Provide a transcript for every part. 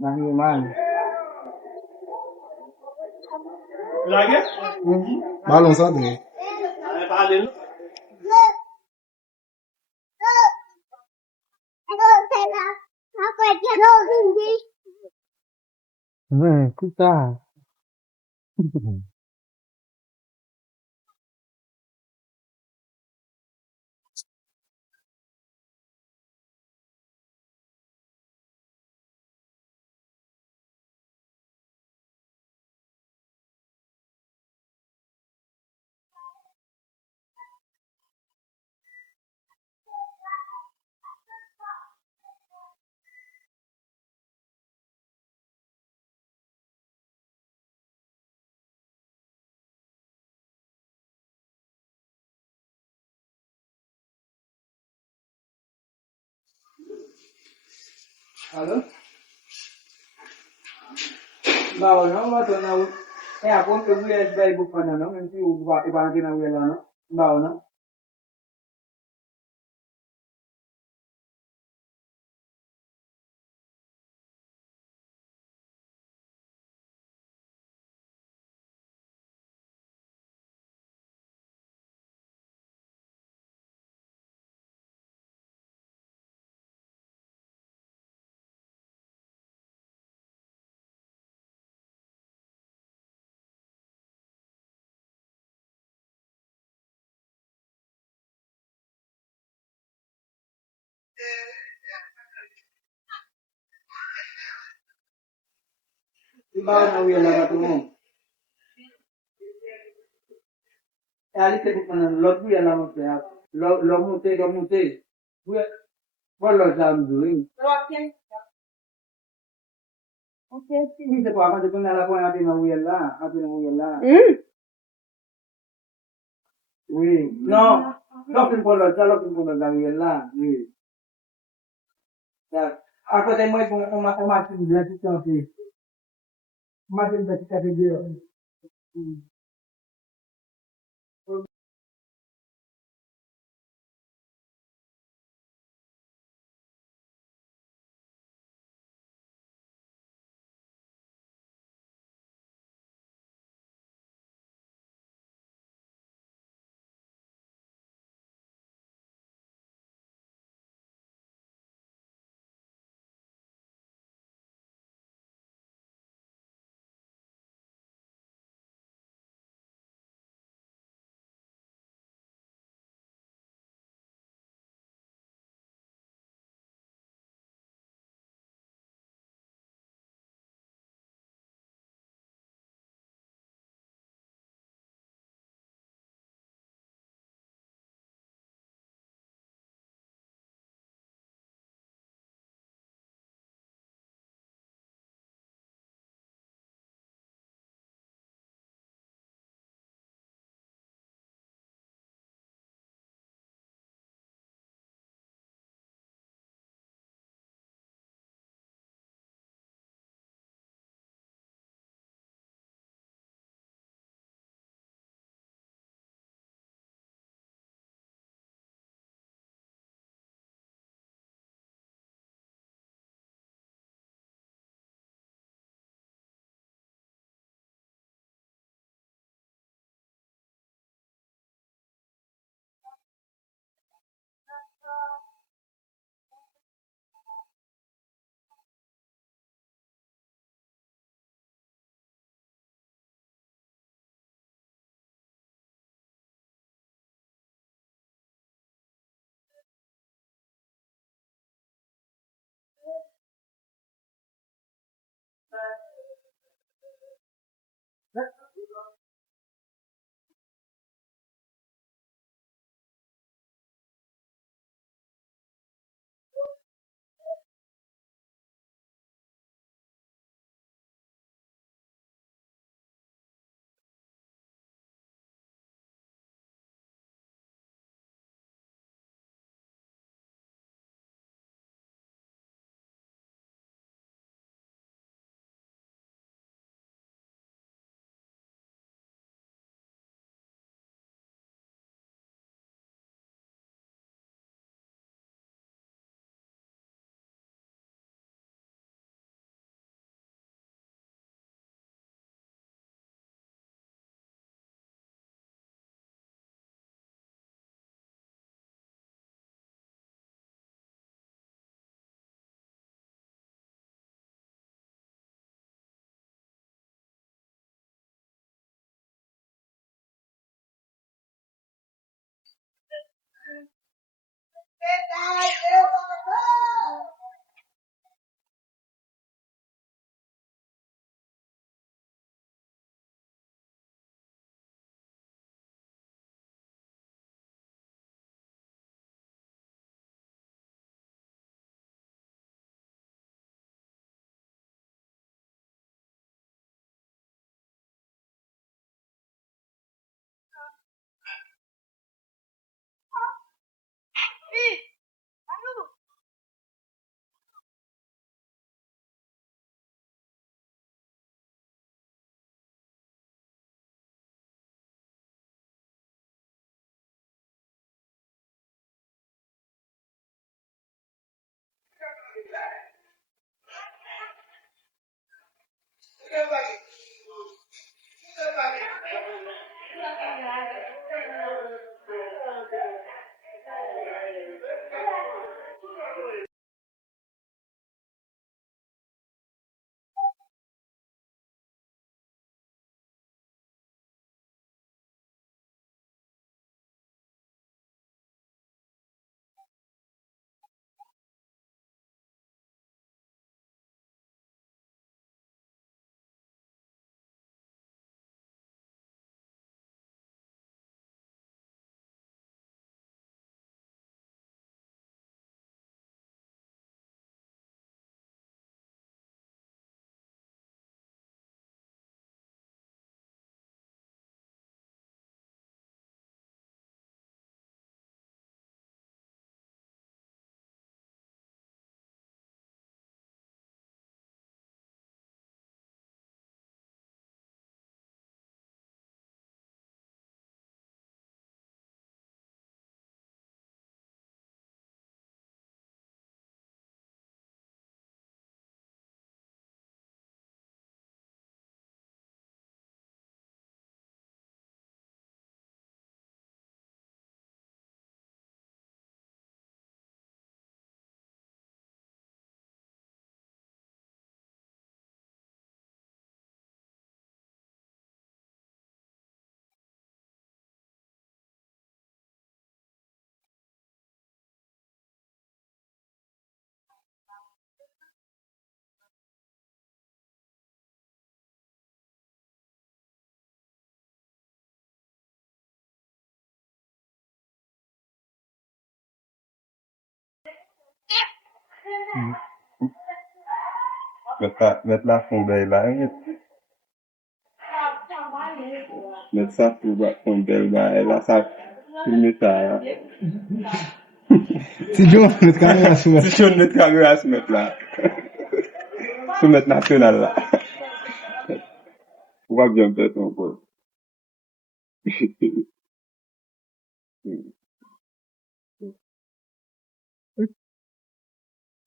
Nani man. Lagi? Balon sa de. Talin. Kuta. Halo? Bawa no ma to na apun ke buya dai bu pana no nanti iba na wala no. Bawa no. Bawa na wala na to mo. Ali te bu pana lot buya na mo ya. Lo mute. Buya wala jam doing. Hindi po ako dito na po natin na wala. Atin na wala. Oui. No. Lokin po na wala. Oui. Ako tayo mo kung masin bila si Chelsea. Masin ba si Chelsea? Mettre la fondelle là, mettre ça pour la fondelle là, et là, ça, tourner ça. Si John met caméra sur Si je mettre caméra se mettre là, se mettre national là, on va bien faire ton pote.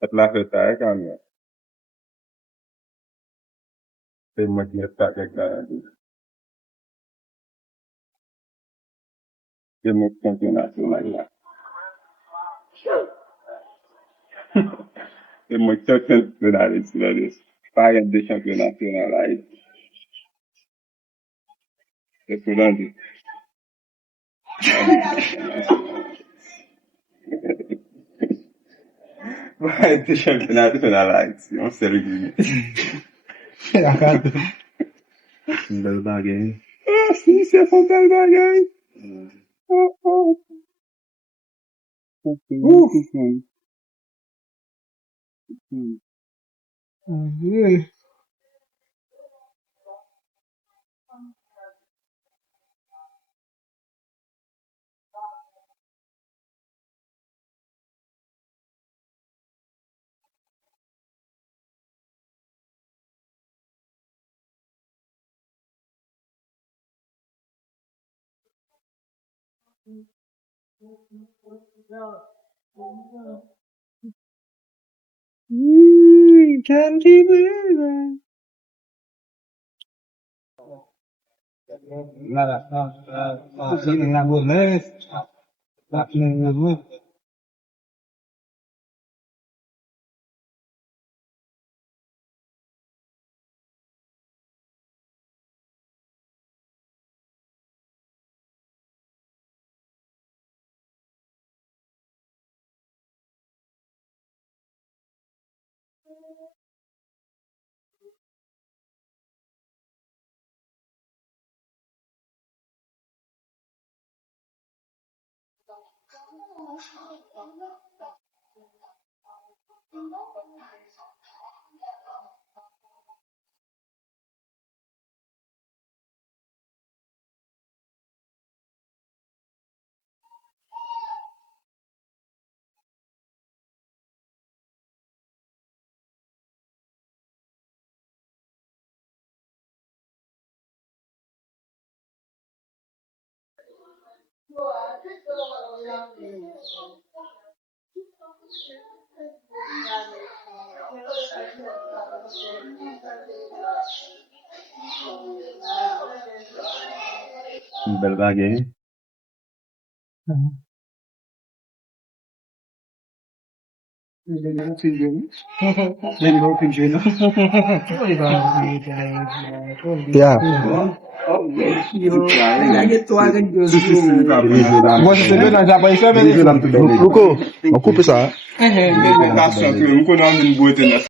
Mettre la fête là, quand même. C'est moi qui mets ça avec la, c'est mon championnat national là. C'est mon championnat national. Pas rien de championnat national là, c'est pour l'année. Pas rien de championnat national là, on s'est réglé. la carte. Une belle bagaille. Ah, si, c'est une belle bagaille. Oh, oh. Ouf. Mm. Yeah. Candy baby. Ini nggak boleh. Nggak boleh. Une belle bague. Yeah. Moi, je te donne, j'ai pas eu ça, mais Luko, on coupe ça. Mwen ka sot, mwen konan mwen bote